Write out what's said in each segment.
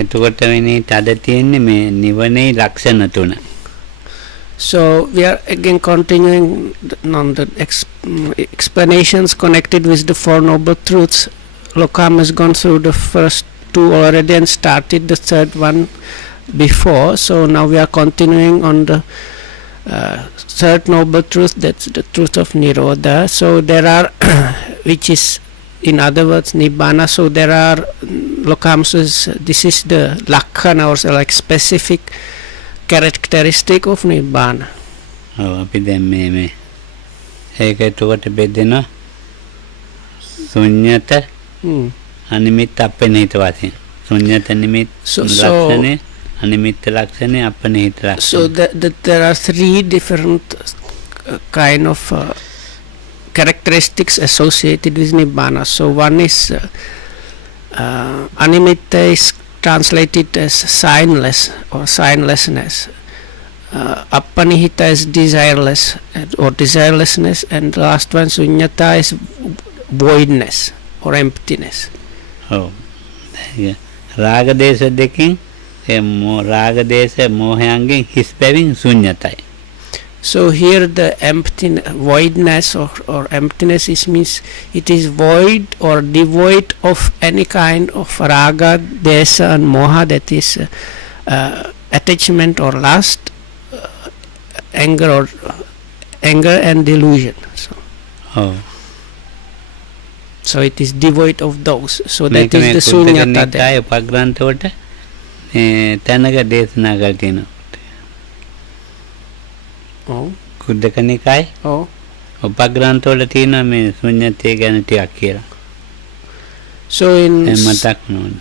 එතකොට වෙන්නේ තද තියෙන්නේ මේ නිවනේ ලක්ෂණ තුන. So we are again continuing on the explanations connected with the Four Noble Truths. Lokam has gone through the first two already and started the third one before. So now we are continuing on the third noble truth, that's the truth of Nirodha. So there are which is in other words Nibbana. So there are Lokam says this is the Lakhana or like specific characteristic of Nibbana. ඔව් අපි දැන් මේ ඒක එතකොට බෙදෙනවා ශුන්‍යත අනිමිත් අපනිහිත වශයෙන්. ශුන්‍යත නිමිත් ලක්ෂණය අනිමිත් ලක්ෂණය අපනිහිත ලක්ෂණය. So there are three different kind of characteristics associated with Nibbana. So one is animitta is translated as signless or signlessness. Appanihita is desireless or desirelessness, and the last one sunyata is voidness or emptiness. ඔව්. රාග දේශ දෙකෙන් රාග දේශ මෝහයන්ගෙන් හිස් බැවින් ශුන්‍යතයි. So here the voidness or emptiness means it is void or devoid of any kind of raga, desha and moha, that is attachment or lust, anger and delusion. So it is devoid of those. So that is the sunyata there. උපග්‍රන්ථවලට තැනක දේශනා කරලා තියෙනවා. Oh. කුද්දක නිකාය. Oh. උපග්‍රන්ථවල තියෙනවා මේ ශුන්‍යතය ගැන ටිකක් කියලා. So in මතක් නෝන.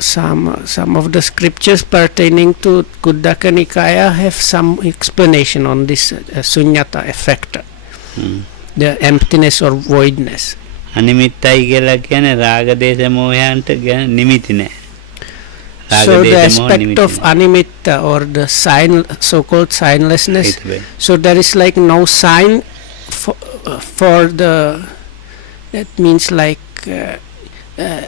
some of the scriptures pertaining to Kuddaka Nikaya have some explanation on this sunyata effect, the emptiness or voidness. අනිමිත්තයි කියලා කියන්නේ රාග දේශ මොහයන්ට නිමිති නැහැ. So the aspect of animitta or the sign, so-called signlessness, so there is like no sign for the, that means like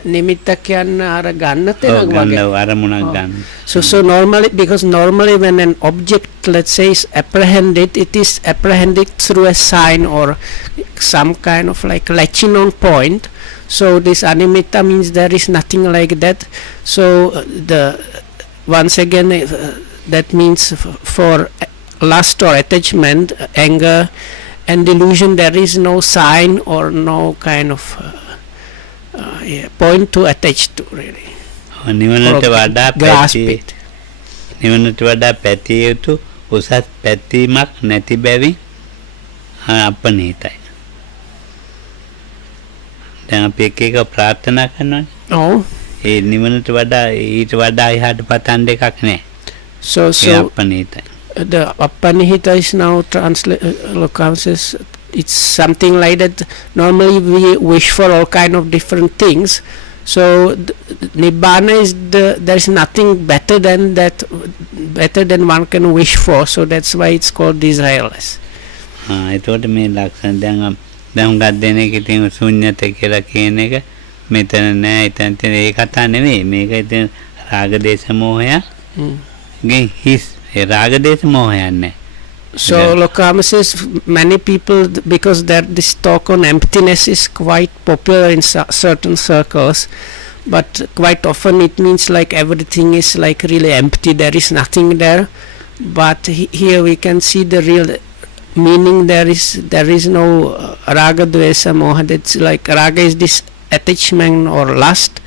nimitta kyanna ara ganna tenak wage. So normally, because normally when an object, let's say, is apprehended, it is apprehended through a sign or some kind of like latching on point. So this animitta means there is nothing like that. So once again that means for lust or attachment, anger and delusion, there is no sign or no kind of point to attach to really. නිවනට වඩා නිවනට වඩා පැතිය යුතු උසස් පැතීමක් නැති බැවින් අපනිහිතයි. දැන් අපි එක ප්‍රාර්ථනා කරනවානේ. ඔව්. ඒ නිවනට වඩා ඊට වඩා එහාට පතන් දෙකක් නැහැ. So අපනිහිතයි. The appanihita is now Lokam says it's something like that. Normally we wish for all kind of different things. So Nibbana is there is nothing better than that, better than one can wish for. So that's why it's called desireless. ඒතකොට මේ ලක්ෂණ දැන් ගත් දෙනෙක් ඉතින් ශුන්‍යත කියලා කියන එක මෙතන නෑ. ඉතින් ඒ කතා නෙවෙයි. මේක ඉතින් රාග දේශ මොහය ගෙන් හිස් ඒ රාග දේශ මොහයන් නෑ. So Lokama says many people, because that this talk on emptiness is quite popular in certain circles, but quite often it means like everything is like really empty, there is nothing there. But here we can see the real meaning. There is no raga, dvesa, moha. That's like raga is this attachment or lust,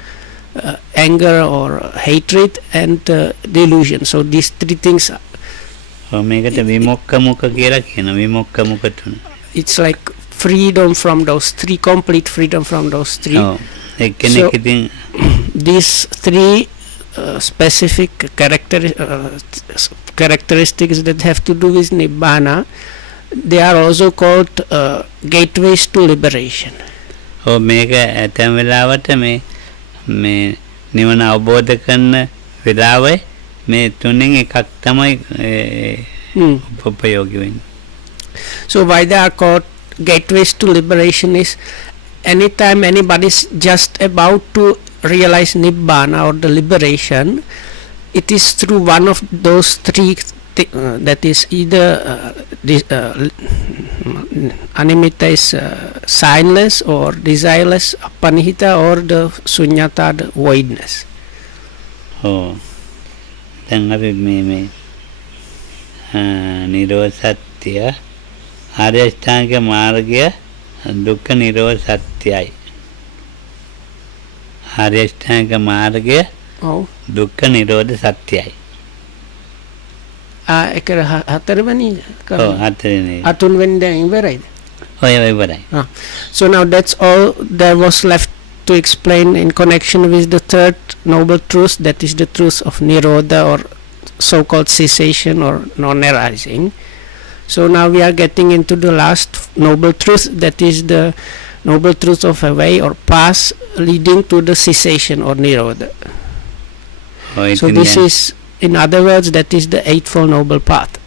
anger or hatred, and delusion. So these three things. මේකට විමුක්ඛ මුඛ කියලා කියන විමුක්ඛ මුඛ තුන. It's like freedom from those three, complete freedom from those three. So these three specific characteristics that have to do with Nibbana, they are also called gateways to liberation. මේක ඇතැම් වෙලාවට මේ නිවන අවබෝධ කරන වෙලාවේ මේ තුනෙන් එකක් තමයි උපයෝගී වෙන්නේ. So why they are called gateways to liberation is anytime anybody is just about to realize Nibbana or the liberation, it is through one of those three that is either Animitta is signless or desireless, Apanihita, or the Sunyata, the voidness. Oh, then I me Nirodha Satya, Arya Margya, Dukkha Nirodha Satyai. Arya Margya, Oh. Dukkha Nirodha Satyai. එක හතරවෙනි ඔව් හතරවෙනි. අතුන්වෙනි දැන් ඉවරයිද? ඔය ඉවරයි. So now that's all there was left to explain in connection with the third noble truth, that is the truth of Nirodha, or so-called cessation or non-arising. So now we are getting into the last noble truth, that is the noble truth of a way or path leading to the cessation or Nirodha. So this is, in other words, that is the Eightfold Noble Path.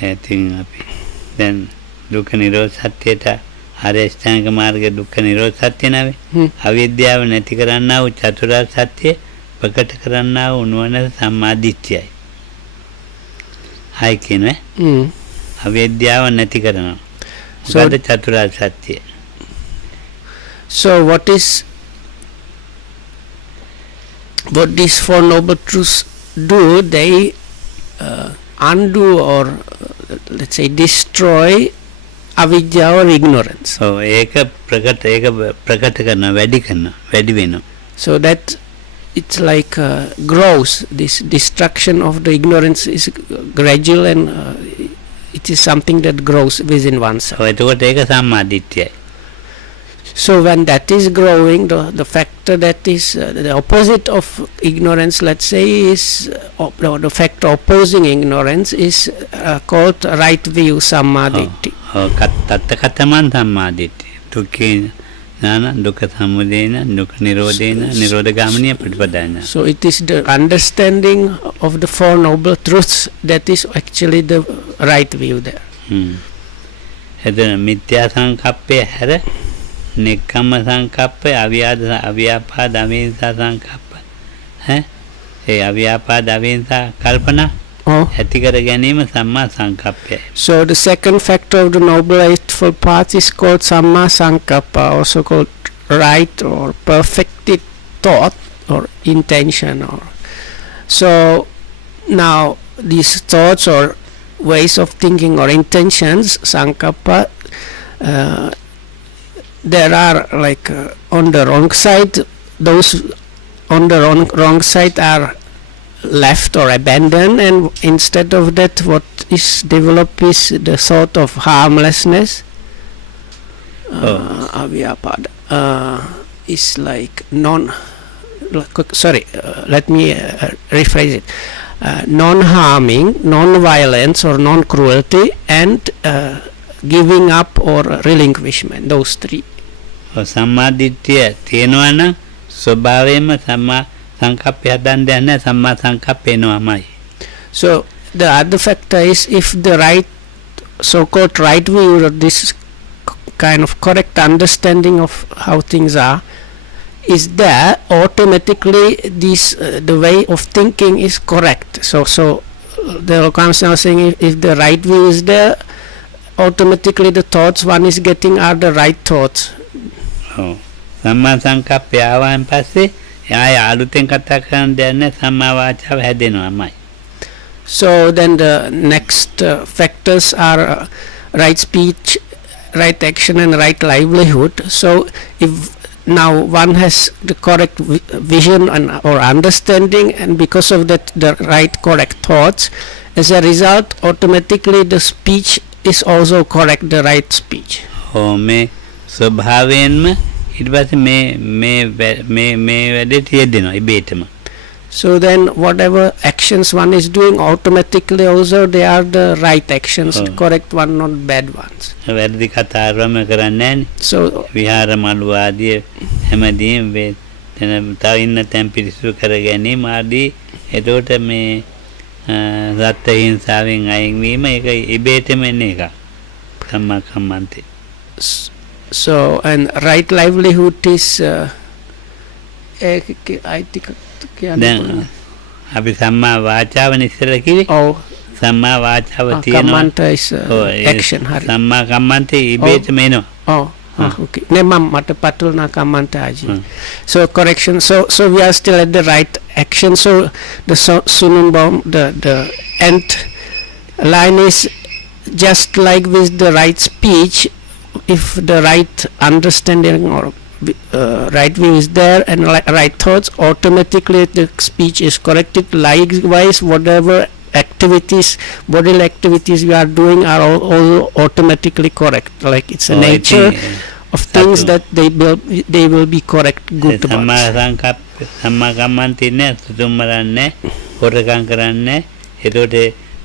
Then Dukkha Nirodha Satyata Arya Ashtanga Marga Dukkha Nirodha Satya nave අවිද්‍යාව නැති කරන්නා වූ චතුරාර්ය සත්‍ය ප්‍රකට කරන්නා වූ නුවණ සම්මා දිට්ඨියයි. හයි කියනවා අවිද්‍යාව නැති කරනවා. මොකද චතුරාර්ය සත්‍ය. So what these four noble truths do, they undo or let's say destroy avidya or ignorance. So ඒක ප්‍රකට කරනවා වැඩි වෙනවා. So that it's like grows. This destruction of the ignorance is gradual and it is something that grows within oneself. එතකොට ඒක සම්මා දිට්ඨියයි. So when that is growing, the factor that is the opposite of ignorance, let's say, is the factor opposing ignorance is called right view samadhi. Tattakatamman samadhi. Dukkha jnana, dukkha samudena, dukkha nirodena, nirodhagamaniya pratipadana. So it is the understanding of the Four Noble Truths that is actually the right view there. එතන මිත්‍යා සංකප්පය හැර නික්කම්ම සංකප්පය අව්‍යාපාද අවිහිංසා සංකප්ප ඒ අව්‍යාපාද අවිහිංසා කල්පනා ඇති කර ගැනීම සම්මා සංකප්පයයි. So the second factor of the Noble Eightfold Path is called Samma Sankappa, also called right or perfected thought or intention. So now these thoughts or ways of thinking or intentions, Sankappa, there are like on the wrong side, those on the wrong side are left or abandoned, and instead of that what is developed is the thought of harmlessness. Avyapada is like let me rephrase it. Non-harming, non-violence or non-cruelty, and giving up or relinquishment, those three. සම්මා දිට්ඨිය තියෙනවා නම් ස්වභාවයෙන්ම සම්මා සංකප්පය හදන්න යන්නේ සම්මා සංකප්ප එනවාමයි. So the other factor is, if the right, so-called right view or this kind of correct understanding of how things are is there, automatically this the way of thinking is correct. So the comes now saying, if the right view is there, automatically the thoughts one is getting are the right thoughts. සම්මා සංකප්පය ආවයින් පස්සේ ආය අලුතෙන් කතා කරන්න දෙන්නේ සම්මා වාචාව හැදෙනවාමයි. So then the next factors are right speech, right action, and right livelihood. So if now one has the correct vision or understanding, and because of that the right correct thoughts, as a result automatically the speech is also correct, the right speech. මේ ස්වභාවයෙන්ම ඊට පස්සේ මේ වැඩේට යෙදෙනවා ඉබේටම. So then whatever actions one is doing, automatically also they are the right actions, the correct one, not bad ones. වැරදි කතාවම කරන්නේ නැහැ. So විහාර මළුව ආදී හැමදේම තව ඉන්න තැන් පිරිසුදු කර ගැනීම ආදී එතකොට මේ සත්ත්ව හිංසාවෙන් අයින් වීම ඒක ඉබේටම එන එක. සම්මා කම්මන්තේ. So, and right livelihood is I think දැන් අපි සම්මා වාචාව ඉස්සෙල්ලා කිව්වේ. oh සම්මා වාචාව තියෙනවා. kammanta is ඔව්, ඒ action hari. සම්මා කම්මන්තේ ඉබේටම එනවා. Oh, okay. Ne mam mata patul na kamanta aji. So correction. So we are still at the right action. So the Sununbaum, the end line is just like with the right speech. If the right understanding or right view is there and right thoughts, automatically the speech is corrected. Likewise, whatever activities, bodily activities we are doing are all automatically correct. Like it's a nature of things that they will be correct. Good about. සම්මා සංකප්ප සම්මා කම්මන්තේ නෑ, සුදුම් මරන්නේ, හොරකම් කරන්නේ, එතකොට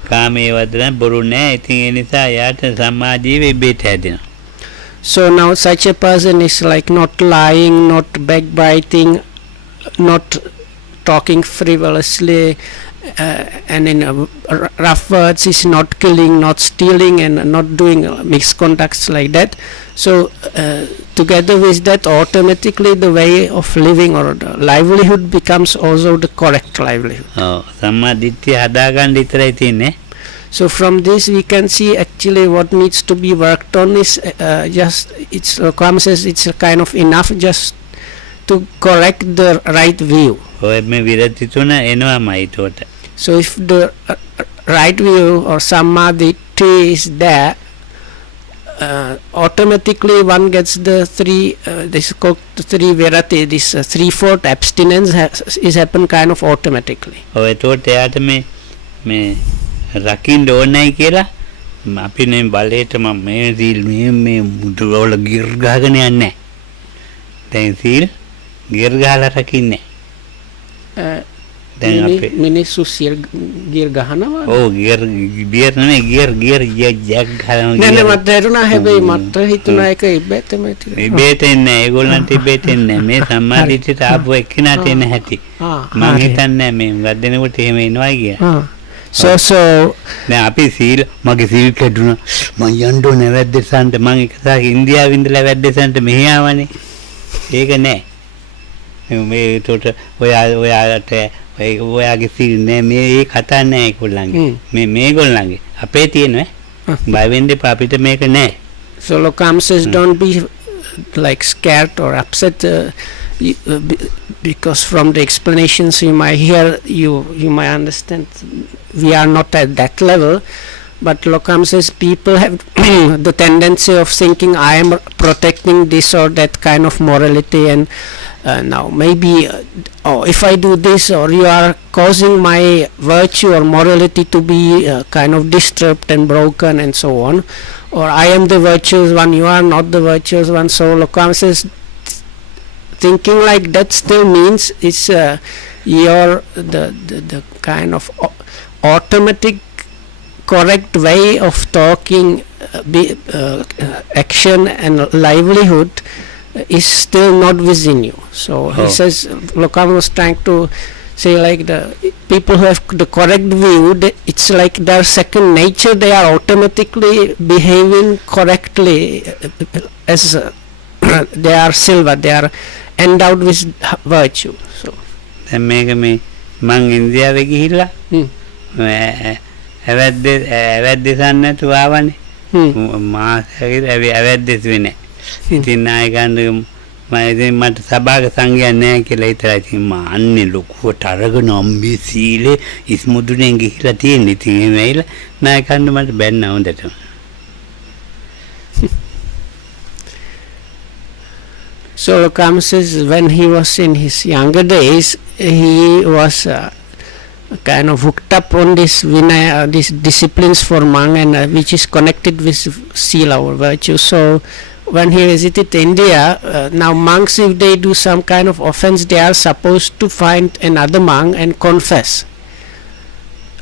කාමයේ වදන බොරු නෑ. ඉතින් ඒ නිසා යාට සම්මා ජීවය ඉබේට හැදෙනවා. So now such a person is like not lying, not backbiting, not talking frivolously, and in rough words is not killing, not stealing, and not doing misconducts like that. So together with that, automatically the way of living or the livelihood becomes also the correct livelihood. සම්මා දිට්ඨිය හදාගන්න විතරයි තියෙන්නේ. So from this we can see actually what needs to be worked on is just it's Kwame says it's a kind of enough just to correct the right view. ඔය මේ විරති තුන එනවාමයි ඒකට. So if the right view or samadhi is there, automatically one gets the three this called the three virati, this threefold abstinence is happen kind of automatically. ඔය ඒකට එයාට මේ රකින්න ඕනයි කියලා අපි නේ බලයට මම මේ සීල් මේ මුදුවල ගිර් ගහගෙන යන්නේ. දැන් සීල් ගිර් ගහලා රකින්නේ. දැන් අපි මිනිස්සු සීල් ගිර් ගහනවා. ඔව් ගිර් නෙමෙයි ගිර් ජැක් ගහනවා. නෑ මට හිතුණා හැබැයි මට හිතුණා ඒක ඉබේටම ඉබේට එන්නේ ඒගොල්ලන්ට ඉබේට එන්නේ මේ සම්මාදිට්ඨියට ආපු එක්කිනාට එන්නේ නැති. මම හිතන්නේ මේ ගද්දෙනකොට එහෙම එනවා කියලා. So දැන් අපි සීල් මගේ සීල් කැඩුණා මං යන්න ඕනේ වැද්දසන්ට මං එකසාරේ ඉන්දියාවෙ ඉඳලා වැද්දසන්ට මෙහි ආවනේ ඒක නෑ මේ උට ඔයාලට ඔයාගේ සීල් නෑ මේ ඒ කතා නෑ ඒගොල්ලන්ගේ මේ මේගොල්ලන්ගේ අපේ තියෙනවා බය වෙන්න එපා අපිට මේක නෑ. So Lokam says don't be like scared or upset because from the explanations you might hear you might understand we are not at that level, but Lokam says people have the tendency of thinking I am protecting this or that kind of morality, and now maybe if I do this, or you are causing my virtue or morality to be kind of disturbed and broken and so on, or I am the virtuous one, you are not the virtuous one. So Lokam says thinking like that still means it's your the kind of automatic correct way of talking, action and livelihood is still not within you. So he says, Lokam was trying to say like the people who have the correct view, it's like their second nature, they are automatically behaving correctly as they are silver, they are endowed with virtue. So දැන් මේක මේ මං ඉන්දියාවේ ගිහිල්ලා ඇවැද්දසන් නැතුව ආවනේ මාසයකට ඇවැද්දෙසුවේ නැහැ. ඉතින් නායකයන්ට මම ඉතින් මට සභාවක සංගයක් නැහැ කියලා හිතලා ඉතින් මම අන්නේ ලොකුවට අරගෙන අම්බේ සීලේ ඉස්මුදුනේ ගිහිල්ලා තියෙන. ඉතින් එහෙම ඇවිල්ලා නායකයන්ට මට බැන්න හොඳට. So Lokam says when he was in his younger days, he was kind of hooked up on this Vinaya, these disciplines for monk, and which is connected with sila or virtue. So when he visited India, now monks, if they do some kind of offense, they are supposed to find another monk and confess.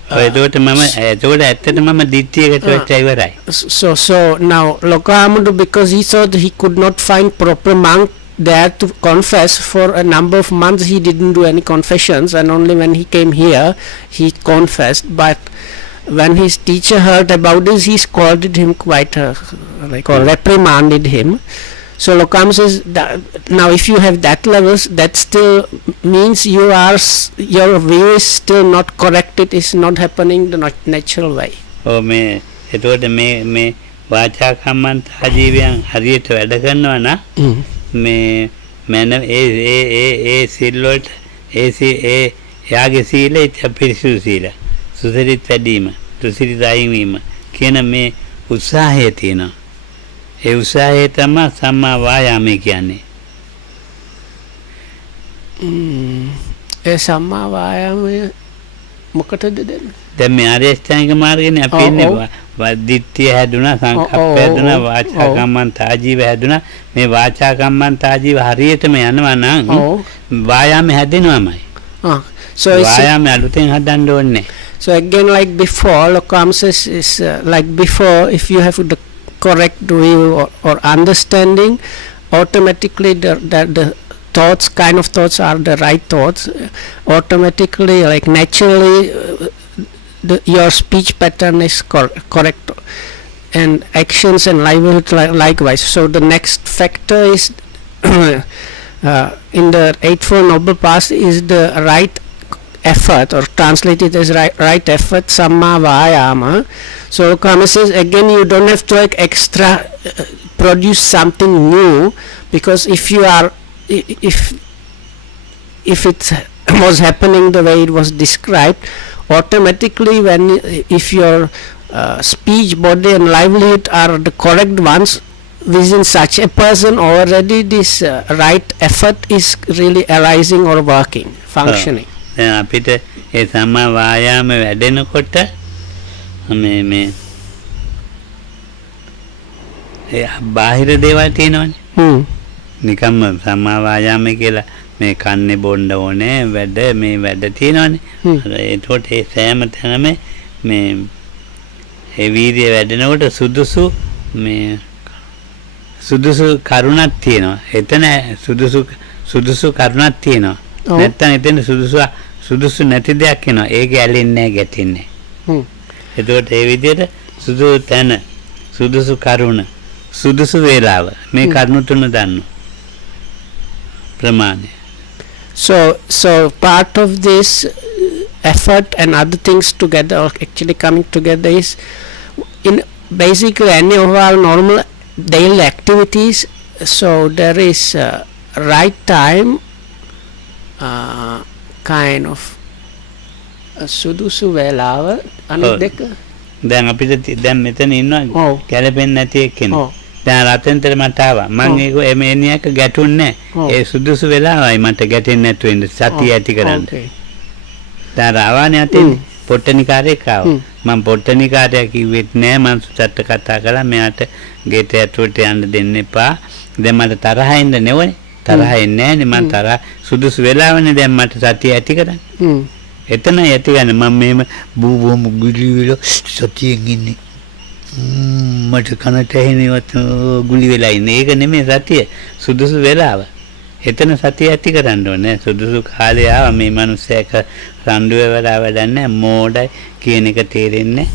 So now Lokahamudu, because he thought he could not find proper monk there to confess for a number of months, he didn't do any confessions, and only when he came here he confessed. But when his teacher heard about this, he scolded him quite or reprimanded him. So Lokam says that now if you have that levels, that still means you are your view is still not correct. It is not happening the natural way. Oh, me එතකොට මේ වාචා කම්මන්ත ආජීවයන් හරියට වැඩ කරනවා නම් මේ මන ඒ සීල වලට ඒ යාගේ සීලය පිරිසුදු සීල සුසරිත වැඩිම දුසිරිත අයින් වීම කියන මේ උත්සාහය තියෙනවා. ඒ උත්සාහය තමයි සම්මා වායාමය කියන්නේ. ඒ සම්මා වායාමය මොකටද දෙන්නේ? දැන් මේ ආර්ය අෂ්ටාංගික මාර්ගනේ අපි ඉන්නේ දිට්ඨිය හැදුනා සංකප්ප හැදුනා වාචා කම්මන්ත ආජීව හැදුනා මේ වාචා කම්මන්ත ආජීව හරියටම යනවා නම් වායාම හැදෙනවමයි. So වායාම අලුතෙන් හදන්න ඕනේ. So again, like before, Lokam says is like before, if you have the correct view or understanding, automatically the thoughts, kind of thoughts are the right thoughts. Automatically, like naturally, your speech pattern is correct, and actions and livelihood likewise. So the next factor is in the Eightfold Noble Path is the right effort, or translated as right effort, samma vayama. So Kama says again, you don't have to like extra produce something new, because if you are if it was happening the way it was described, automatically if your speech, body and livelihood are the correct ones within such a person, already this right effort is really arising or working, functioning. අපිට ඒ සම්මා වායාම වැඩෙනකොට මේ ඒ බාහිර දේවල් තියෙනවනේ. නිකම්ම සම්මා වායාම කියලා මේ කන්නේ බොන්න ඕනේ වැඩ මේ වැඩ තියෙනවනේ. ඒකට ඒ සෑම තැනම මේ ඒ වීර්ය වැඩෙනකොට සුදුසු කරුණක් තියෙනවා. එතන සුදුසු කරුණක් තියෙනවා. නැත්තම් එතන සුදුසු නැති දෙයක් එනවා. ඒක ඇලෙන්නේ නැහැ, ගැටෙන්නේ. එතකොට ඒ විදිහට සුදුසු තැන, සුදුසු කරුණ, සුදුසු වේලාව මේ කරුණු තුන දන්නවා. ප්‍රමාණය. So part of this effort and other things together, or actually coming together, is in basically any of our normal daily activities. So there is right time, kind of සුදුසු වේලාව අනිත් දෙක. දැන් අපිට දැන් මෙතන ඉන්නවා කැළපෙන්නේ නැති එක්කෙනෙක්. දැන් රතෙන්තර මට ආවා. මම ඒක එමෙනියක ගැටුන්නේ නැහැ. ඒ සුදුසු වෙලාවයි මට ගැටෙන්නේ නැතු වෙන්න සතිය ඇති කරන්න. දැන් ආවානේ අතින් පොට්ටනිකාරයෙක් ආවා. මම පොට්ටනිකාරයා කිව්වෙත් නෑ, මම සුට්ට කතා කළා මෙයාට ගෙට ඇතුළට යන්න දෙන්න එපා. දැන් මට තරහ එන්න නෙවෙයි. තරහ එන්නේ නෑනේ, මම තරහ සුදුසු වෙලාවනේ දැන් මට සතිය ඇති කරන්නේ. එතන ඇති ගන්න මම මෙහෙම බූබෝම ගුලි වෙලා සතියෙන් ඉන්නේ. මට කනට ඇහෙනවත් ගුලි වෙලා ඉන්නේ. ඒක නෙමෙයි සතිය. සුදුසු වෙලාව. එතන සතිය ඇති කරන්න ඕනේ. සුදුසු කාලේ ආවා මේ මිනිස්සෙක් රණ්ඩුවේ වෙලා වැඩන්නේ මෝඩයි කියන එක තේරෙන්නේ.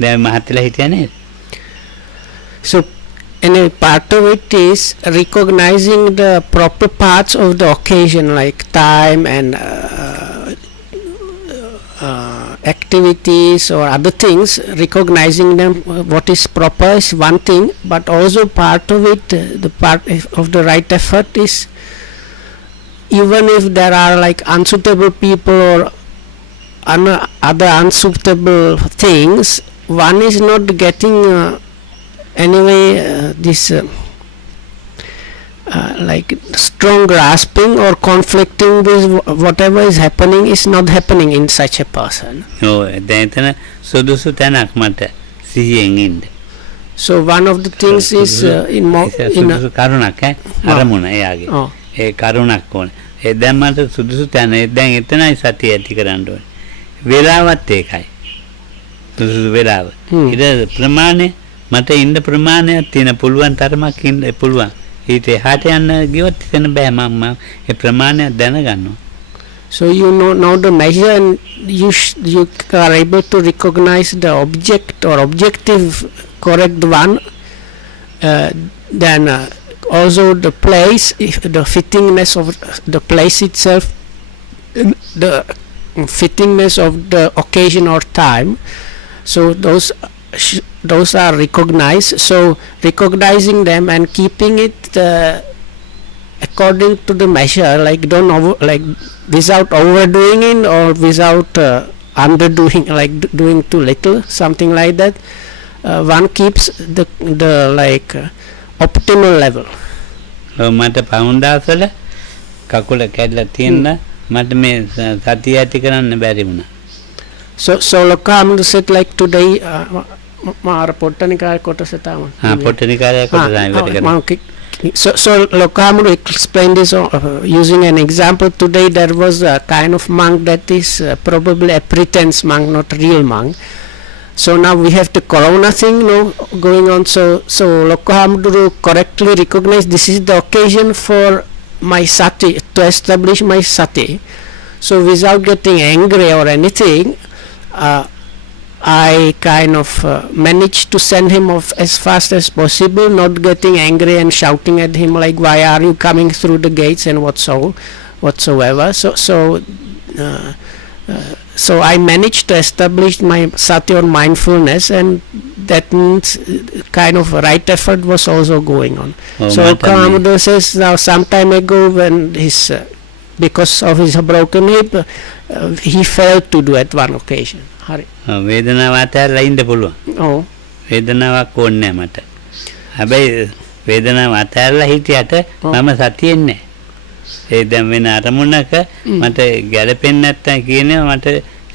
දැන් මහත්තයලා හිටියා නේද? So any part of it is recognizing the proper parts of the occasion, like time and activities or other things. Recognizing them, what is proper is one thing, but also part of it, the part of the right effort is, even if there are like unsuitable people or other unsuitable things, one is not getting anyway this like strong grasping or conflicting with whatever is happening is not happening in such a person. දැන් සුදුසු තැනක් මට සිහියෙන් ඉන්න. So one of the things is in සුදුසු කරුණක් අරමුණ එයාගේ. ඒ කරුණක් ඕනේ. ඒ දැන් මට සුදුසු තැන දැන් එතනයි සතිය ඇති කරන්න ඕනේ. වේලාවත් ඒකයි. සුදුසු වේලාව. ඊට ප්‍රමාණය මට ඉන්න ප්‍රමාණයක් තියෙන පුළුවන් තරමක් ඉන්න පුළුවන්. ඊට එහාට යන්න ගියොත් එතන බෑ මම ඒ ප්‍රමාණය දැනගන්නවා. So you know the measure, and you are able to recognize the object or objective correct one, then also the place, if the fittingness of the place itself, the fittingness of the occasion or time. So those are recognized. So recognizing them and keeping it according to the measure, like like without overdoing it or without underdoing, like doing too little, something like that. One keeps the like optimal level. මට පවුන්දාසල කකුල කැඩලා තියෙන මට මේ සතිය ඇති කරන්න බැරි වුණා. So Lokamdu said like today මාර පොට්ටනිකාය කොටස තමයි. පොට්ටනිකාය කොටස තමයි. So Lokamdu explained this using an example. Today there was a kind of monk that is probably a pretense monk, not real monk. So now we have the corona thing going on. So Lokamdu correctly recognized this is the occasion for my sati, to establish my sati. So without getting angry or anything, I kind of managed to send him off as fast as possible, not getting angry and shouting at him like, why are you coming through the gates and whatsoever. So I managed to establish my sati or mindfulness, and that means kind of right effort was also going on. So Lokamdu says now some time ago when because of his broken hip, he failed to do at one occasion. වේදනාව අතහැරලා ඉන්න පුළුවන්. ඔව්. වේදනාවක් ඕනේ නැහැ මට. හැබැයි වේදනාව අතහැරලා හිටියට මම සතියෙන් නැහැ. ඒ දැන් වෙන අරමුණක මට ගැළපෙන්නේ නැත්තම් කියනවා මට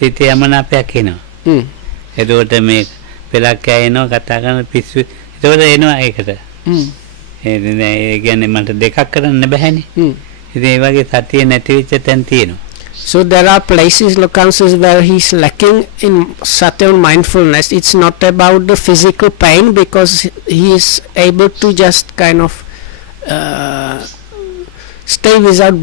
හිතේ යමනාපයක් එනවා. එතකොට මේ පෙලක් ඇයෙනවා කතා කරන පිස්සු. එතකොට එනවා ඒකට. ඒ කියන්නේ මට දෙකක් කරන්න බැහැනේ. ඉතින් ඒ වගේ සතිය නැති වෙච්ච තැන් තියෙනවා. So there are places, Lokamdu says, where he's lacking in sati or mindfulness. It's not about the physical pain, because he is able to just kind of stay without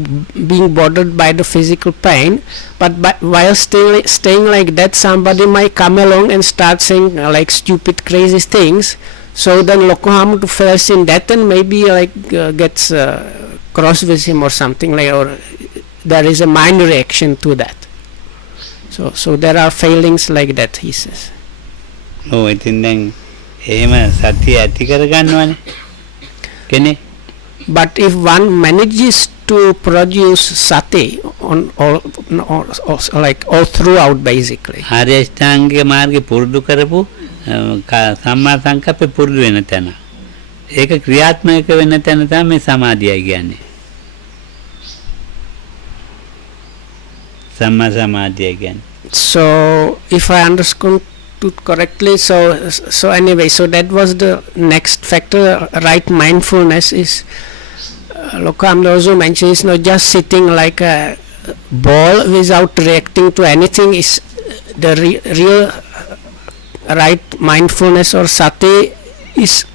being bothered by the physical pain. But while staying like that, somebody might come along and start saying like stupid, crazy things. So then Lokamdu fails in that and maybe like gets cross with him or something like, or there is a mind reaction to that. So there are failings like that, he says. Oh, I think then එහෙම සතිය ඇති කරගන්නවනේ කෙනෙක්. But if one manages to produce sati on all like all throughout basically. හරි අෂ්ටාංගික මාර්ගේ පුරුදු කරපු සම්මා සංකප්පේ පුරුදු වෙන තැන. ඒක ක්‍රියාත්මක වෙන තැන තමයි මේ සමාධියයි කියන්නේ. සම්මා සමාධිය කියන්නේ. So if I understood correctly, so anyway, so that was the next factor. Right mindfulness is Lokamdu also mentioned, it's not just sitting like a ball without reacting to anything. Is the real right mindfulness or sati is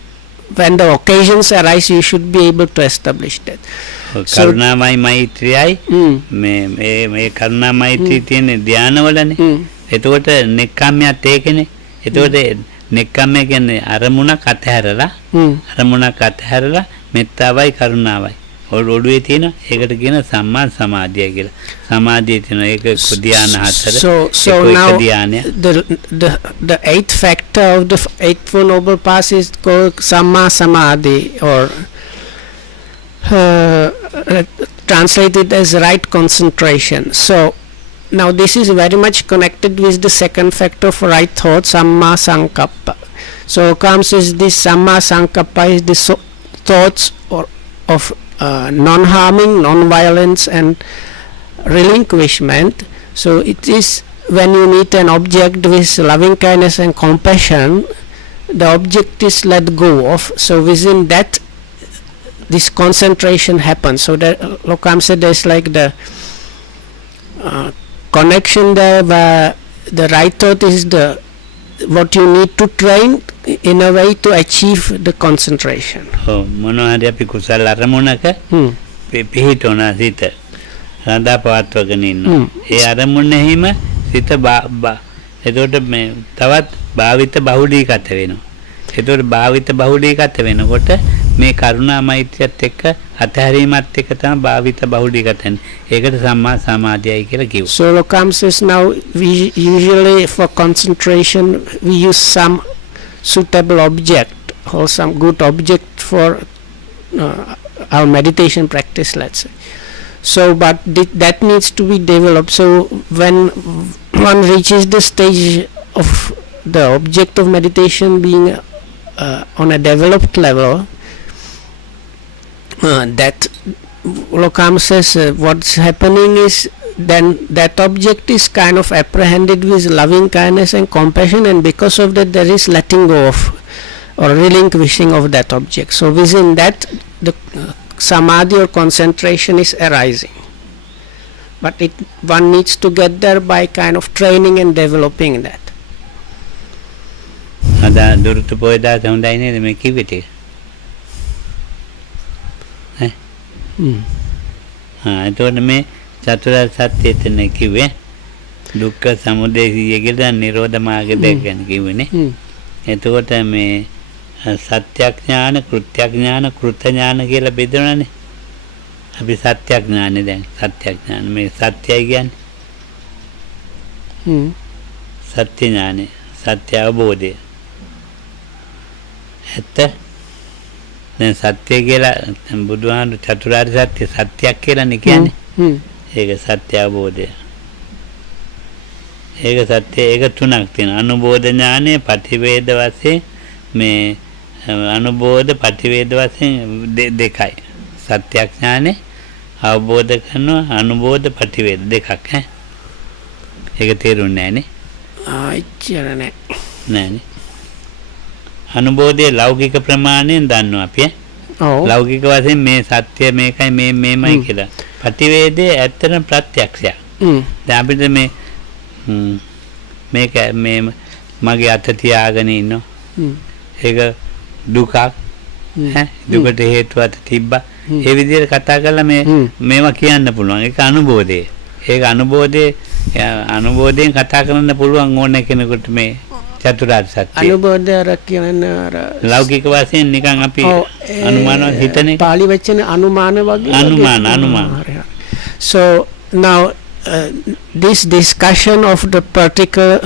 when the occasions arise, you should be able to establish that. කරුණාමයි මෛත්‍රියයි මේ කරුණා මෛත්‍රී තියෙන ධානවලනේ. එතකොට නෙක්ඛම්මයත් ඒකනේ. එතකොට නෙක්ඛම්මය කියන්නේ අරමුණක් අතහැරලා මෙත්තාවයි කරුණාවයි ඔළුවේ තියෙන ඒකට කියන සම්මා සමාධිය කියලා. සමාධිය තියෙන ඒක ධාන හතර. So now the eighth factor of the eightfold noble path is called Samma Samadhi, or translated as right concentration. So now this is very much connected with the second factor of right thought, Samma Sankappa. So comes is this Samma Sankappa is the thoughts of non-harming, non-violence and relinquishment. So it is when you meet an object with loving kindness and compassion, the object is let go of. So within that, this concentration happens. So that Lokamdu said there's like the connection there where the right thought is the what you need to train in a way to achieve the concentration. මොනවාද අපි කුසල අරමුණක පිහිටවන සිත සඳහා පවත්වගෙන ඉන්නවා. ඒ අරමුණෙහිම සිත එතකොට මේ තවත් භාවිත බහුලීගත වෙනවා. එතකොට භාවිත බහුලීගත වෙනකොට මේ කරුණා මෛත්‍රියත් එක්ක අතහැරීමත් එක්ක තමයි භාවිත බහුලීගතන. ඒකට සම්මා සමාධියයි කියලා කිව්වා. So Lokam says now we usually for concentration we use some suitable object or some good object for our meditation practice, let's say. So but that needs to be developed. So when one reaches the stage of the object of meditation being on a developed level, that Lokam says what's happening is then that object is kind of apprehended with loving kindness and compassion, and because of that there is letting go of or relinquishing of that object. So within that the samadhi or concentration is arising, but one needs to get there by kind of training and developing that. අද දුරුතු පොයදා හොඳයි නේද මේ කිව්වේ ටික? එතකොට මේ චතුරාර්ය සත්‍ය එතන කිව්වේ දුක්ඛ සමුදය සියයකට නිරෝධ මාර්ග දෙක ගැන කිව්වනේ. එතකොට මේ සත්‍යඥාන, කෘත්‍යඥාන, කෘතඥාන කියලා බෙදනවානේ. අපි සත්‍යඥානේ දැන් සත්‍යඥාන මේ සත්‍යයි කියන්නේ. සත්‍ය ඥානේ, සත්‍ය අවබෝධය. ඇත්ත දැන් සත්‍ය කියලා බුදුහාමුදුරු චතුරාර්ය සත්‍ය සත්‍යයක් කියලානේ කියන්නේ. ඒක සත්‍ය අවබෝධය. ඒක සත්‍ය ඒක තුනක් තියෙනවා. අනුබෝධ ඥානය පටිවේද වශයෙන් මේ අනුබෝධ පටිවේද වශයෙන් දෙකයි. සත්‍යයක් ඥානේ අවබෝධ කරනවා අනුබෝධ පටිවේද දෙකක් ඈ. ඒක තේරුන්නේ නැහනේ. එච්චර නෑ. නෑනේ. අනුබෝධයේ ලෞකික ප්‍රමාණයෙන් දන්නවා අපි ඈ. ඔව්. ලෞකික වශයෙන් මේ සත්‍ය මේකයි මේමයි කියලා. පටිවේදයේ ඇත්තටම ප්‍රත්‍යක්ෂයක්. දැන් අපිට මේක මේ මගේ අත තියාගෙන ඉන්නවා. ඒක දුකක් ඈ දුකට හේතුවක් තිබ්බා. ඒ විදිහට කතා කරලා මේවා කියන්න පුළුවන්. ඒක අනුබෝධය. ඒක අනුබෝධයෙන් කතා කරන්න පුළුවන් ඕන කෙනෙකුට මේ චතුරාර්ය සත්‍ය. අනුබෝධය අර කියන්නේ අර ලෞකික වශයෙන් නිකන් අපි අනුමාන හිතන්නේ. පාලි වචන අනුමාන වගේ. අනුමාන. So now this discussion of the particular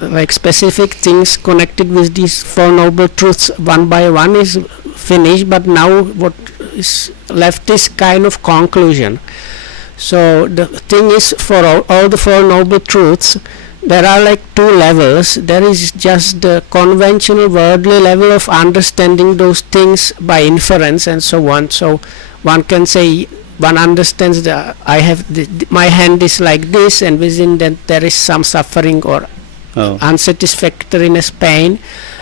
like specific things connected with these four noble truths one by one is finished, but now what is left is kind of conclusion. So the thing is, for all the four noble truths there are like two levels. There is just the conventional worldly level of understanding those things by inference and so on. So one can say one understands that I have my hand is like this, and within that there is some suffering or unsatisfactoriness, pain,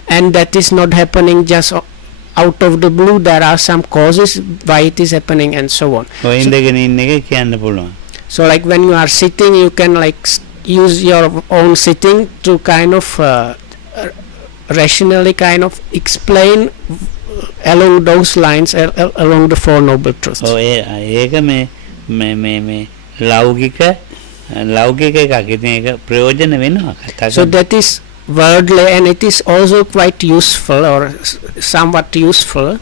and that is not happening just out of the blue. There are some causes why it is happening and so on. So like when you are sitting, you can like use your own sitting to kind of rationally kind of explain along those lines, along the four noble truths. ඒක මේ ලෞකික එකක්. ඉතින් ඒක ප්‍රයෝජන වෙනවා කතා කරලා. So that is worldly, and it is also quite useful or somewhat useful.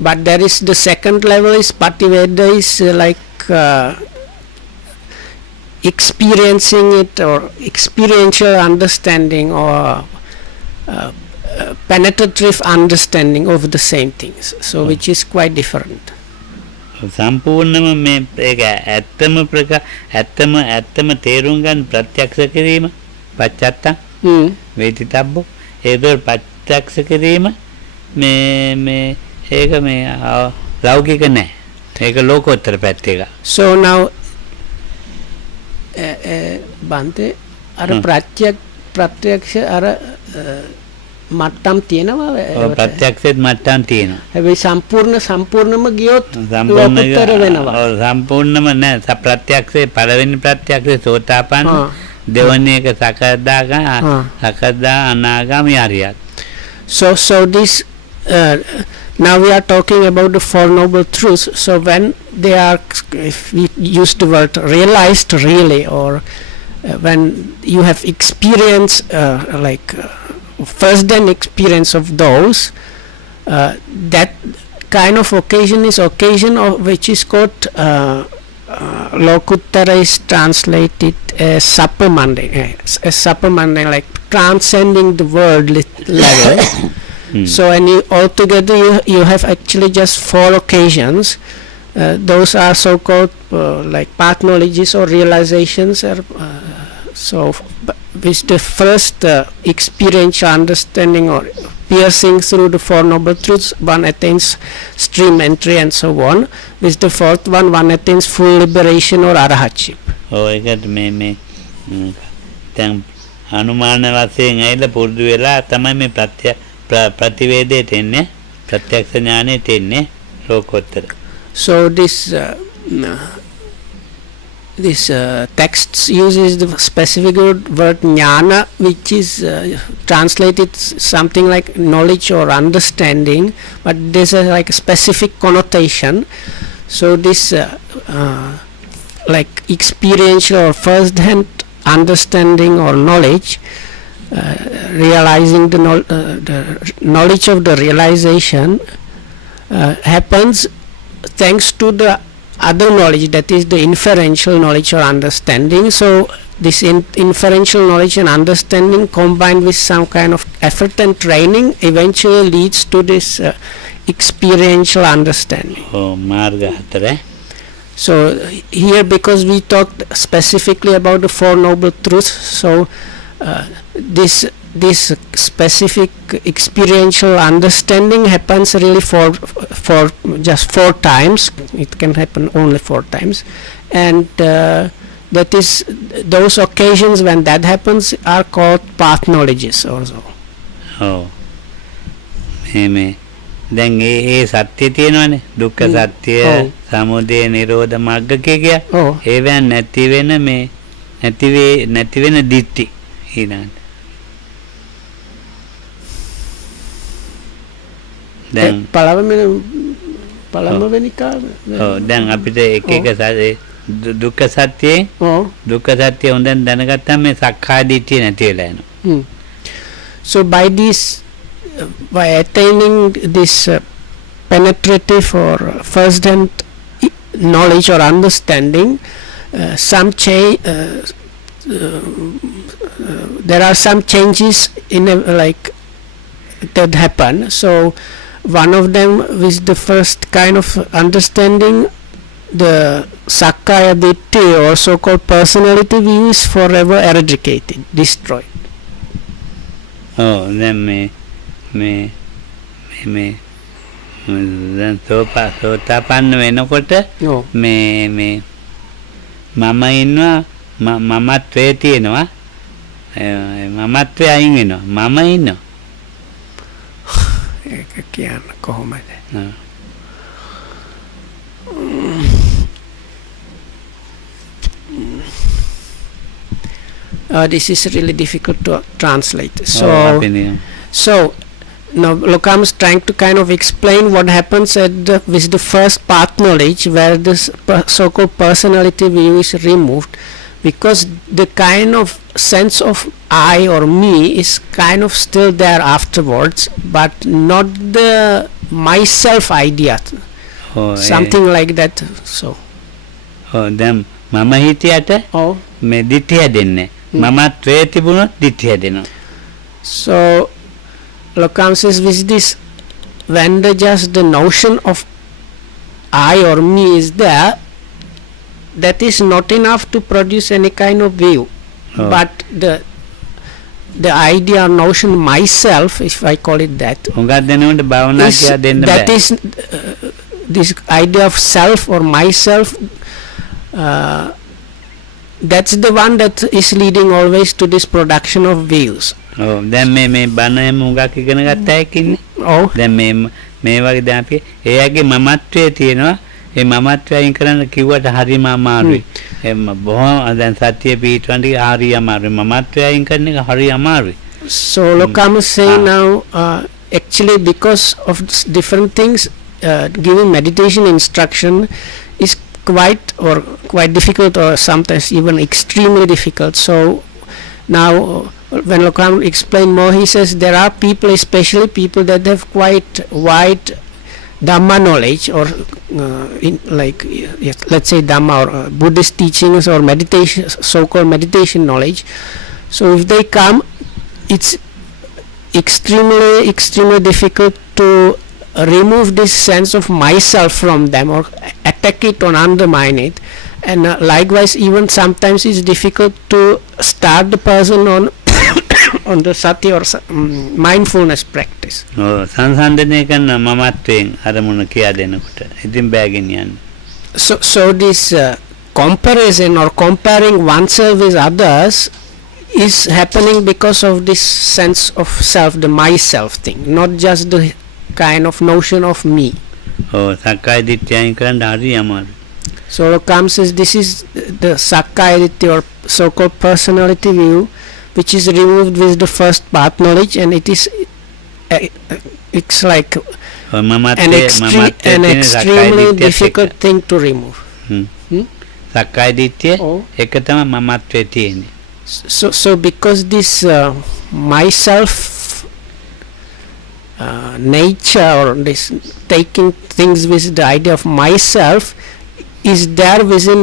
But there is the second level is Pativeda, is like experiencing it or experiential understanding or penetrative understanding of the same things, so which is quite different. සම්පූර්ණම මේ ඒක ඇත්තම තේරුම් ගන්න ප්‍රත්‍යක්ෂ කිරීම පච්චත්ත වේදිතබ්බෝ ඒක ප්‍රත්‍යක්ෂ කිරීම මේ ඒක මේ ලෞකික නැහැ. ඒක ලෝකෝත්තර පැත්ත එක. So now බන්තේ අර ප්‍රත්‍යක්ෂ අර මට්ටම් තියෙනවා. ප්‍රත්‍යක්ෂෙත් මට්ටම් තියෙනවා. හැබැයි සම්පූර්ණම ගියොත් ලෝකෝත්තර වෙනවා. සම්පූර්ණම නෑ. ප්‍රත්‍යක්ෂේ පළවෙනි ප්‍රත්‍යක්ෂේ සෝතාපන්න, දෙවෙනි එක සකදා අනාගාමී අරියත්. So this now we are talking about the four noble truths. So when they are, if we use the word realized really, or when you have experience first hand experience of those, that kind of occasion is occasion of which is called Lokuttara is translated as supper Monday, like transcending the world level. So and altogether you have actually just 4 occasions. Those are so-called like path knowledges or realizations. So with the first experiential understanding or piercing through the 4 noble truths, one attains stream entry and so on. With the 4th one attains full liberation or arahatship. ඒකට මේ දැන් අනුමාන වශයෙන් ඇවිල්ලා පුරුදු වෙලා තමයි මේ ප්‍රතිවේදයට එන්නේ ප්‍රත්‍යක්ෂ ඥානෙට එන්නේ ලෝකෝත්තර. So this text uses the specific word jnana, which is translated something like knowledge or understanding, but there's a like specific connotation. So this like experiential or first-hand understanding or knowledge, realizing the knowledge of the realization happens thanks to the other knowledge, that is the inferential knowledge or understanding. So this inferential knowledge and understanding combined with some kind of effort and training eventually leads to this experiential understanding. මාර්ග 4. So here, because we talked specifically about the 4 noble truths, so this specific experiential understanding happens really for just 4 times. It can happen only 4 times, and that is those occasions when that happens are called path knowledges also. දැන් ඒ සත්‍ය තියෙනවානේ දුක්ඛ සත්‍ය සමුදය නිරෝධ මග්ග කිය. ඒවෙන් නැති වෙන මේ නැති වෙන දිට්ඨි ඊළඟට දැන් පළවෙනි කාරණය. දැන් අපිට එක දුක්ඛ සත්‍යයෙන් දුක්ඛ සත්‍ය හොඳින් දැනගත්තාම මේ සක්කාය දිට්ඨිය නැති වෙලා යනවා. So by attaining this penetrative or first-hand knowledge or understanding, there are some changes in like that happen. So one of them with the first kind of understanding, the Sakkaya Ditti or so-called personality view is forever eradicated, destroyed. Then දැන් සෝතාපන්න වෙනකොට මේ මම ඉන්නවා මමත්වයේ තියෙනවා මමත්වයේ අයින් වෙනවා මම ඉන්නවා ඒක කියන්න කොහොමද? This is really difficult to translate. So now Lokam is trying to kind of explain what happens with the first path knowledge, where this so-called personality view is removed, because the kind of sense of I or me is kind of still there afterwards, but not the myself idea. Something like that. So දැන් මම හිතියට මේ දිට්ඨිය දෙන්නේ මමත්වයේ තිබුණොත් දිට්ඨිය දෙනවා. So Lokam says with this, when just the notion of I or me is there, that is not enough to produce any kind of view. But the idea or notion myself, if I call it that, that is this idea of self or myself, that's the one that is leading always to this production of views. දැන් මේ බණ මුගක් ඉගෙන ගත්ත අය ඉන්නේ. දැන් මේ වගේ දැන් අපි එයාගේ මමත්වයේ තියෙනවා. ඒ මමත්වය අයින් කරන්න කිව්වට හරිම අමාරුයි. බොහොම දැන් සත්‍ය පිටවන්න හරිය අමාරුයි. මමත්වය අයින් කරන එක හරිය අමාරුයි. So Lokam is saying now actually because of different things, giving meditation instruction is quite difficult or sometimes even extremely difficult. So Now, when Lokam explained more, he says there are people, especially people that have quite wide Dhamma knowledge, or let's say Dhamma or Buddhist teachings or meditation, so-called meditation knowledge. So if they come, it's extremely difficult to remove this sense of myself from them, or attack it or undermine it. And likewise, even sometimes it's difficult to start the person on on the sati or mindfulness practice. සංසන්දනය කරන මමත්වයෙන් අරමුණ කියා දෙනකොට ඉතින් බෑගෙන යන්න. So this comparison or comparing oneself with others is happening because of this sense of self, the myself thing, not just the kind of notion of me. සක්කාය දිට්ඨියයින් කරන්න හරි අමාරු. So Lokam says this is the Sakkaya Ditthi or so-called personality view, which is removed with the first path knowledge, and it's like an extremely difficult thing to remove. සක්කාය දිට්ඨිය එක තමයි මමත්වයේ තියෙන්නේ. So because this myself nature, or this taking things with the idea of myself, is there within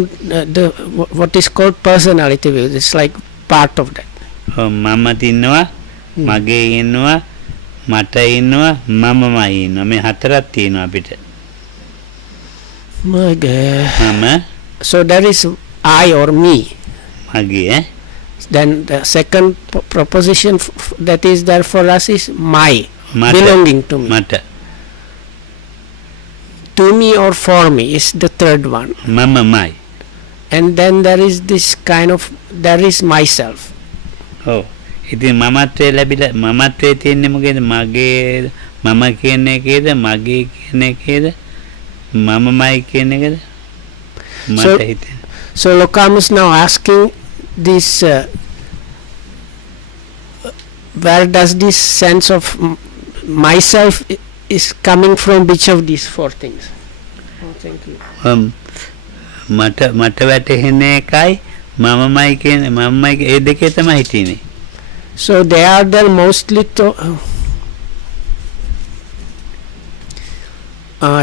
the what is called personality view. It's like part of that. මම තින්නවා, මගේ ඉන්නවා, මට ඉන්නවා, මමමයි ඉන්නවා. මේ හතරක් තියෙනවා අපිට. මම. So there is I or me. මගේ. Then the second proposition that is there for us is my, belonging to me. මට. To me or for me is the third one. මමමයි. And then there is this kind of, there is myself. ඉතින් මමත්වයේ ලැබිලා මමත්වයේ තියෙන්නේ මොකේද? මගේ මම කියන එකේද, මගේ කියන එකේද, මමමයි කියන එකේද? මට හිතෙන. So Lokam is now asking this where does this sense of myself is coming from, which of these four things? Thank you. මට වැටහෙන එකයි මමමයි කියන මමමයි ඒ දෙකේ තමයි හිටින්නේ. So they are there mostly to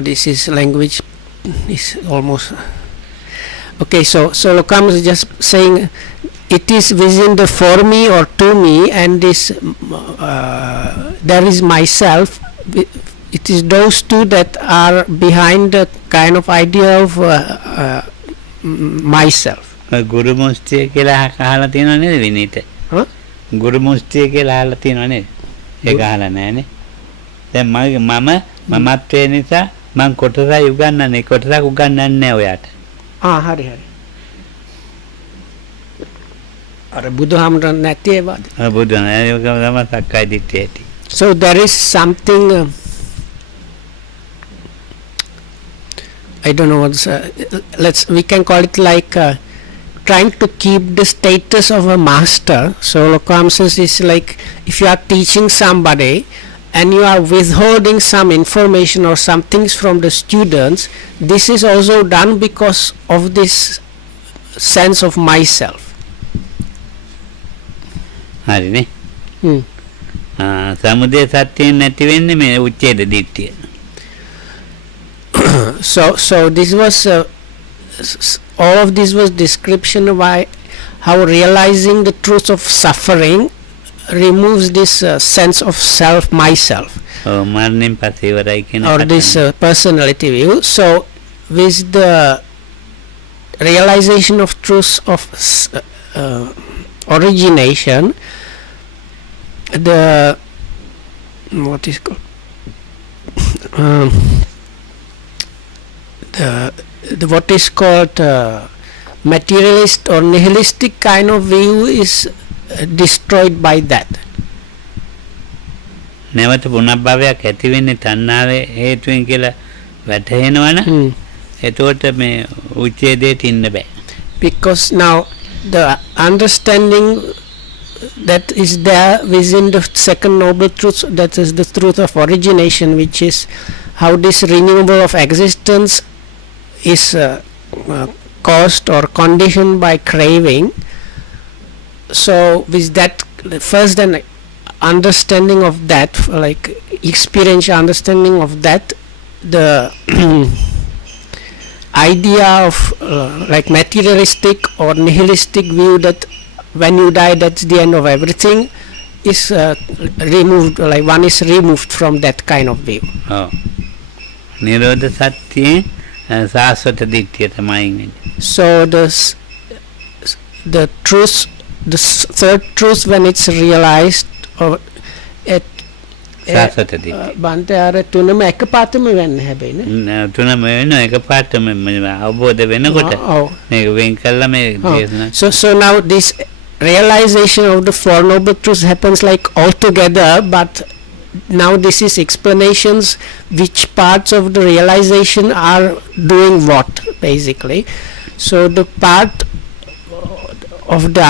this is language is almost okay. So Lokam is just saying it is within the for me or to me, and this there is myself. It is those two that are behind the kind of idea of myself. ගුරු මුස්තිය කියලා අහලා තියෙනව නේද විනීත? ගුරු මුස්තිය කියලා අහලා තියෙනව නේද? ඒක අහලා නැහැනේ. දැන් මම මමත්වයේ නිසා මං කොටසයි උගන්වන්නේ, කොටසක් උගන්වන්නේ නැහැ ඔයාට. හරි. අර බුදුහාමුදුරන් නැති ඒවාද? බුදුහාම ඒක තමයි සක්කාය දිට්ඨිය ඇති. So there is something I don't know what's we can call it like trying to keep the status of a master. So Lokam says is like if you are teaching somebody and you are withholding some information or some things from the students, this is also done because of this sense of myself. හරිනේ. සමුදය සත්‍යයෙන් නැති වෙන්නේ මේ උච්ඡේද දිට්ඨිය. So this was all of this was description of how realizing the truth of suffering removes this sense of self, myself, මරණයෙන් පස්සේ ඉවරයි කියන or this personality view. So with the realization of truth of origination, the what is called the what is called materialist or nihilistic kind of view is destroyed by that. නැවත පුනර්භවයක් ඇති වෙන්නේ තණ්හාවේ හේතුවෙන් කියලා වැටහෙනවනේ. එතකොට මේ උච්ඡේදයට ඉන්න බෑ. Because now the understanding that is there within the second noble truth, that is the truth of origination, which is how this renewal of existence is caused or conditioned by craving, So with that, first an understanding of that, like experiential understanding of that, the idea of like materialistic or nihilistic view that when you die that's the end of everything is removed, like one is removed from that kind of view. නිරෝධ සත්‍යයෙන් සාස්වත දිට්ඨිය තමයි ඉන්නේ. So the truth, the third truth, when it's realized or at සාස්වත දිට්ඨිය. බන්ත අර තුනම එකපාරටම වෙන්නේ හැබැයි නේ. තුනම වෙන එකපාරටම අවබෝධ වෙනකොට මේක වෙන් කළා මේ දේශනා. So now this realization of the Four Noble Truths happens like all together, but now this is explanations which parts of the realization are doing what basically. So the part of the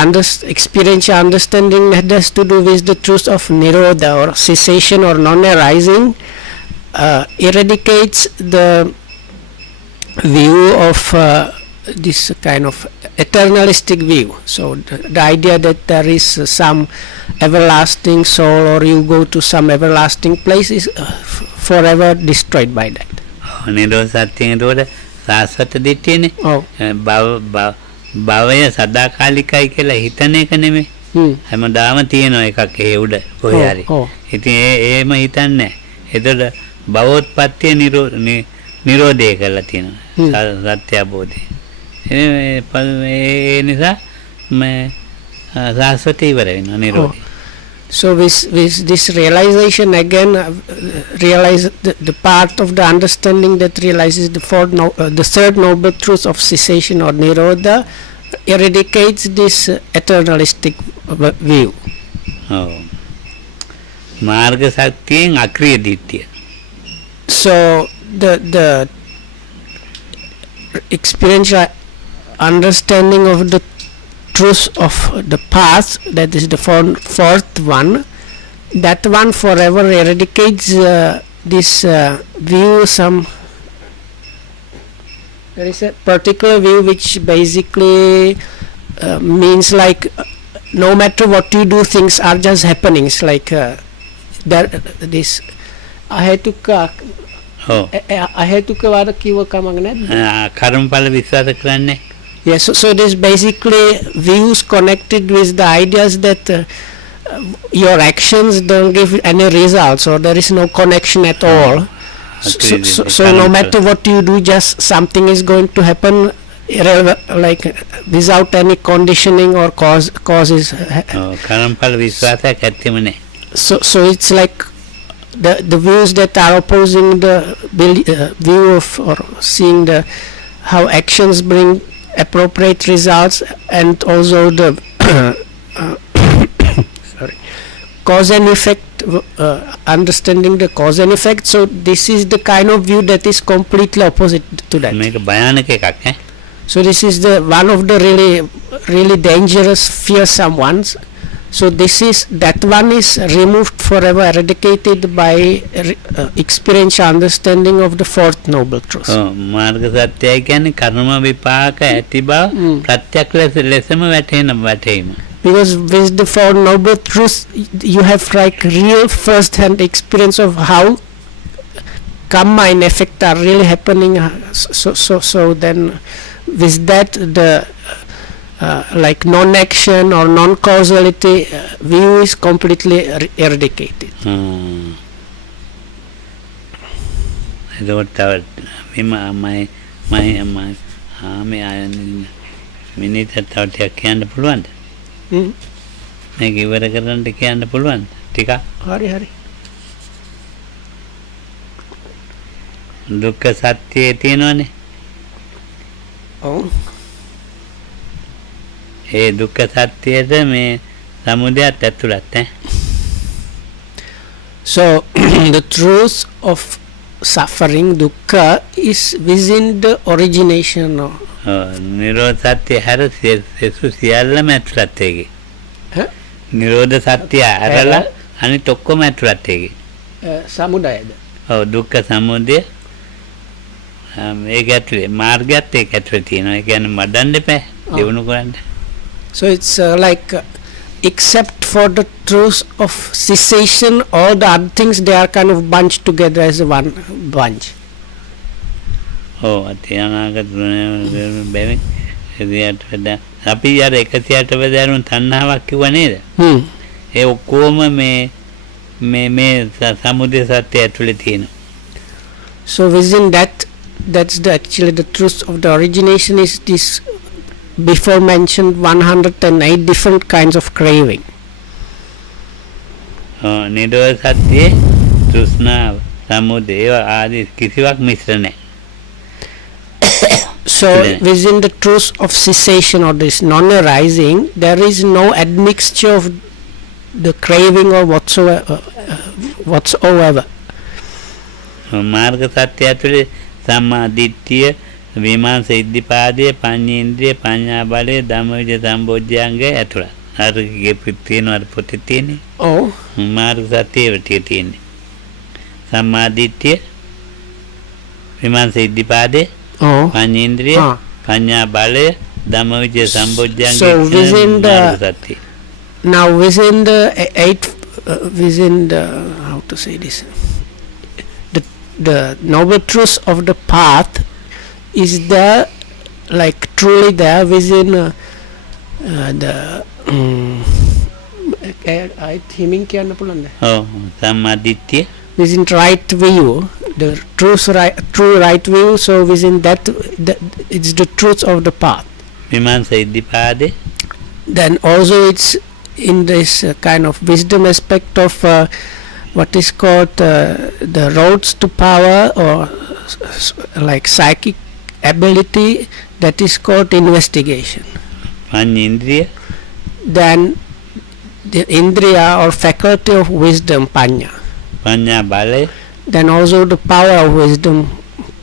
experiential understanding that has to do with the truth of nirodha or cessation or non-arising eradicates the view of this kind of eternalistic view. So the idea that there is some everlasting soul or you go to some everlasting place is forever destroyed by that. නිරෝධ සත්‍යයෙන් එතකොට සාස්වත දිට්ඨියනේ. භවය සදාකාලිකයි කියලා හිතන එක නෙමෙයි. හැමදාම තියෙන එකක් ඒ උඩ කොහේ හරි. ඉතින් ඒම හිතන්නේ නැහැ. එතකොට භවෝත්පත්තිය නිරෝධය කරලා තියෙනවා. සත්‍ය අවබෝධය. ඒ නිසා මේ සාස්වතය ඉවර වෙනවා නිරෝධය. So with this realization again, realize the part of the understanding that realizes the third noble truth of cessation or nirodha eradicates this eternalistic view. මාර්ග ශක්තියෙන් අක්‍රීය දිට්ඨිය. So the experiential understanding of the truth of the path, that is the fourth one, that one forever eradicates this view. There is a particular view which basically means like no matter what you do, things are just happening. It's like this අහේතුක වාර කිව්ව කමක් නැද්ද? කර්මඵල විශ්වාස කරන්නේ. Yes, so there's basically views connected with the ideas that your actions don't give any results or there is no connection at all. So no matter what you do, just something is going to happen like without any conditioning or causes. So it's like the views that are opposing the view of or seeing the how actions bring appropriate results and also the cause and effect, understanding the cause and effect. So this is the kind of view that is completely opposite to that. So this is the one of the really dangerous, fearsome ones. So that one is removed forever, eradicated by experiential understanding of the fourth noble truth. මාර්ග සත්‍යය කියන්නේ කර්ම විපාක ඇති බව ප්‍රත්‍යක්ෂ ලෙසම වැටහෙන. Because with the four noble truths you have like real first hand experience of how karma and effect are really happening. So then with that the like non-action or non-causality view is completely eradicated. මිනිත්තු තවටියක් කියන්න පුළුවන්ද? මේක ඉවර කරන්න කියන්න පුළුවන්ද? ටිකක්. හරි. දුක්ඛ සත්‍යයේ තියෙනවනේ. ඔව්. ඒ දුක්ඛ සත්‍යයද මේ සමුදයත් ඇතුළත් ඈ. So the truth of suffering, dukkha, is within the origination of නිරෝධ සත්‍ය හැර සියල්ලම ඇතුළත් ඒකේ. නිරෝධ සත්‍ය ඇරලා අනිත් ඔක්කොම ඇතුළත් ඒකේ. සමුදයද? ඔව් දුක්ඛ සමුදය මේක ඇතුලේ මාර්ගයත් ඒක ඇතුලේ තියෙනවා. ඒ කියන්නේ මඩන්න එපා. දිනු කරන්න. So it's like except for the truth of cessation, all the other things they are kind of bunched together as one bunch. ඔව් අතියානාගත බැවින් එදියට වඩා අපි අර 108 වදාරුන් තණ්හාවක් කිව්වා නේද? ඒ ඔක්කොම මේ සමුදය සත්‍ය ඇතුලේ තියෙනවා. So within that, that's the actually the truth of the origination is this before mentioned 108 different kinds of craving. නිරෝධ සත්‍යයේ තෘෂ්ණාව සමුදය ආදී කිසිවක් මිශ්‍ර නැහැ. So within the truth of cessation or this non-arising, there is no admixture of the craving or whatsoever. මාර්ග සත්‍ය ඇතුලේ සම්මා දිට්ඨිය විමාංශ ඉද්ධිපාදයේ පඤ්ඤේන්ද්‍රිය පඤ්ඤා බලය ධම්මවිජය සම්බෝධ්‍යංගය ඇතුළත්. අර ගෙපි තියෙනවා අර පොතේ තියෙන්නේ. Oh. මාර්ග සත්‍යයේ වටේ තියෙන්නේ. සම්මා දිට්ඨිය විමාංශ ඉද්ධිපාදයේ පඤ්ඤේන්ද්‍රිය පඤ්ඤා බලය ධම්මවිජය සම්බෝධ්‍යංගය. So within the now within the within the how to say this, the noble truth of the path is there, like truly there within the I think කියන්න පුළුවන්ද? සම්මා දිට්ඨිය within right view, the true right view. So within that, it's the truth of the path. විමාංශ ඉද්ධිපාදේ. Then also it's in this kind of wisdom aspect of what is called the roads to power, or like psychic ability, that is called investigation. පඤ්ඤේන්ද්‍රිය. Then the indriya or faculty of wisdom, panya. පඤ්ඤා බලය. Then also the power of wisdom,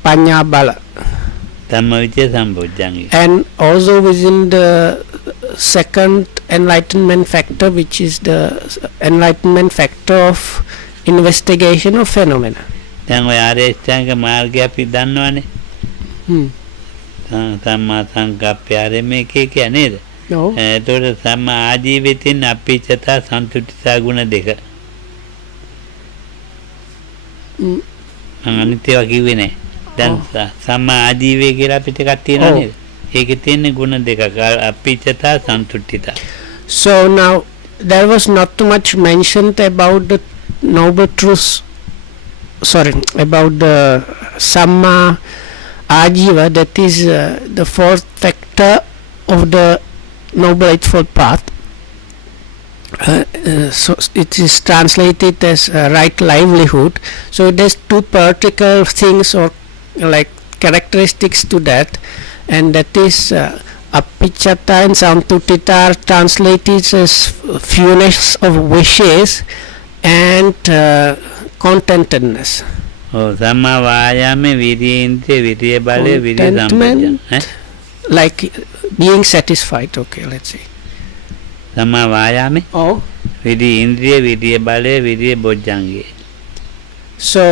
panya bala. Dhammavijaya සම්බෝධ්‍යංගය. And also within the second enlightenment factor, which is the enlightenment factor of investigation of phenomena. දැන් ඔය ආර්ය අෂ්ටාංග මාර්ගය අපි දන්නවනේ. සම්මා සංකප්පය ආරමේ කිය නේද? No. එතකොට සම්මා ආජීවයේ තියෙන අපිච්චතා සන්තුෂ්ඨිතා ගුණ දෙක. අනිත්‍යව කිව්වේ නෑ. දැන් සම්මා ආජීවය කියලා අපිට එකක් තියෙනවා නේද? ඒකේ තියෙන ගුණ දෙකක් අපිච්චතා සන්තුෂ්ඨිතා. So now there was not too much mentioned about the noble truth, about the Samma Ajiva, that is the fourth factor of the Noble Eightfold Path. So it is translated as right livelihood. So there's two particular things or like characteristics to that, and that is Apicchata and Santuttita are translated as fewness of wishes and contentedness. සම්මා වායාමේ විරියේන්ද්‍රිය විරිය බලය විරිය සම්පජ්ජන. Like being satisfied. Okay, let's see. සම්මා වායාමේ විරියේන්ද්‍රිය විරිය බලය විරිය බොජ්ජංගය. So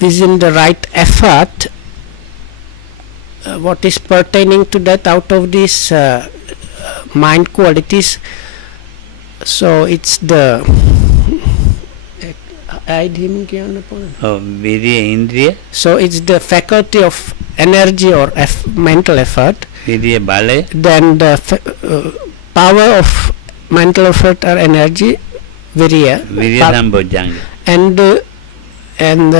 within the right effort, what is pertaining to that out of these mind qualities, so it's the විරිය ඉන්ද්‍රිය. So it's the faculty of energy or mental effort. විරිය බලය. Then the power of mental effort or energy, virya. විරිය සම්බොජ්ජංගය. And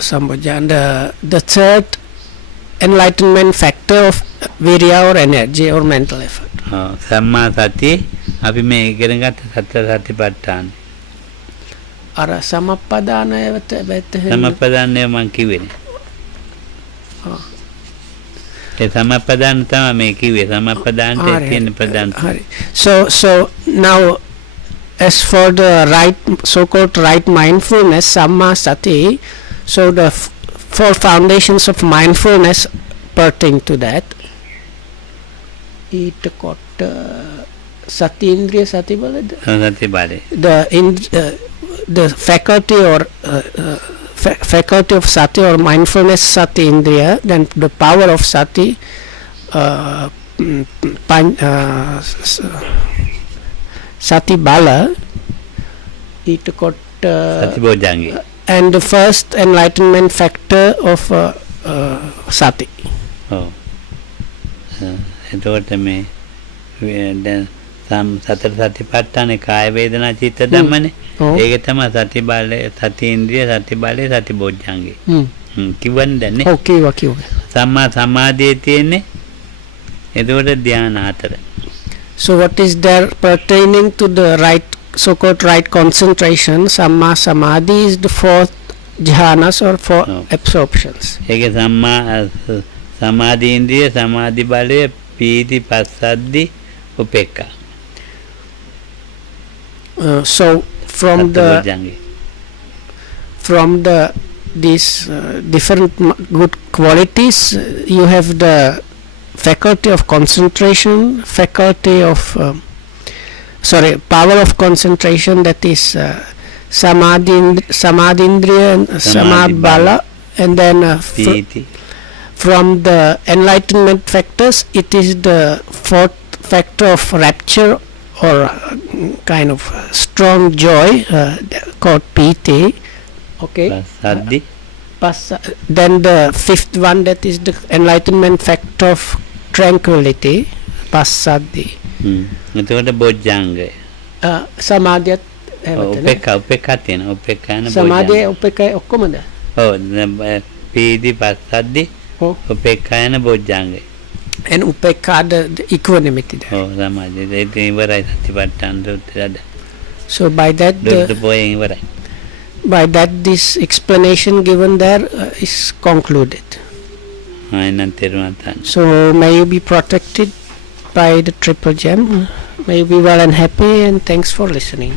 Sambhojana, the third enlightenment factor of virya or energy or mental effort. සම්මා සතිය අපි මේ ඉගෙන ගත්ත සතර සතිපට්ඨාන. අර සමප්පදානයට සමප්පදානය මම කිව්වේ. ඒ සමප්පදාන තමයි මේ කිව්වේ. සමප්පදානට තියෙන ප්‍රධාන. හරි. So now as for the right, so-called right mindfulness, samma sati, so the four foundations of mindfulness pertain to that. ඊට කොට Sati Indriya Sati Bala? Sati Bale. The faculty or faculty of Sati or mindfulness Sati Indriya, then the power of Sati, Sati Bala, it got Sati Bojjhangi. and the first enlightenment factor of Sati. ඔව්. එතකොට මේ දැන් සතර සතිපට්ඨානේ කාය වේදනා චිත්ත ධම්මනේ. ඒක තමයි සති බලය, සති ඉන්ද්‍රිය, සති බලය, සති බොජ්ජංගේ. කිව්වනේ දැන් නේ. ඔව් කිව්වා. සම්මා සමාධියේ තියෙන්නේ එතකොට ධ්‍යාන හතර. So what is there pertaining to the right, so-called right concentration? Samma Samadhi is the fourth jhanas or four absorptions. ඒක සම්මා සමාධි ඉන්ද්‍රිය, සමාධි බලය, පීති, පස්සද්ධි, උපේක්ඛා. So from the these different good qualities, you have the faculty of concentration, faculty of power of concentration, that is samadhindriya and samadbala, and then from the enlightenment factors, it is the fourth factor of rapture or kind of strong joy called piti. Okay. Then the fifth one, that is the enlightenment factor of tranquility, passaddhi. එතකොට බොජ්ජංගය. සමාධියත් උපේක්ඛා තියෙනවා. උපේක්ඛා න සමාධිය උපේක්ඛා ඔක්කොමද? ඔව් පීති පස්සද්ධි උපේක්ඛා න බොජ්ජංගය. And upekkha the equanimity there. ඔව් සමාධිය ඒක ඉවරයි සතිපට්ඨාන සූත්‍රයද. So by that ඉවරයි. By that this explanation given there is concluded. So may you be protected by the triple gem. May you be well and happy, and thanks for listening.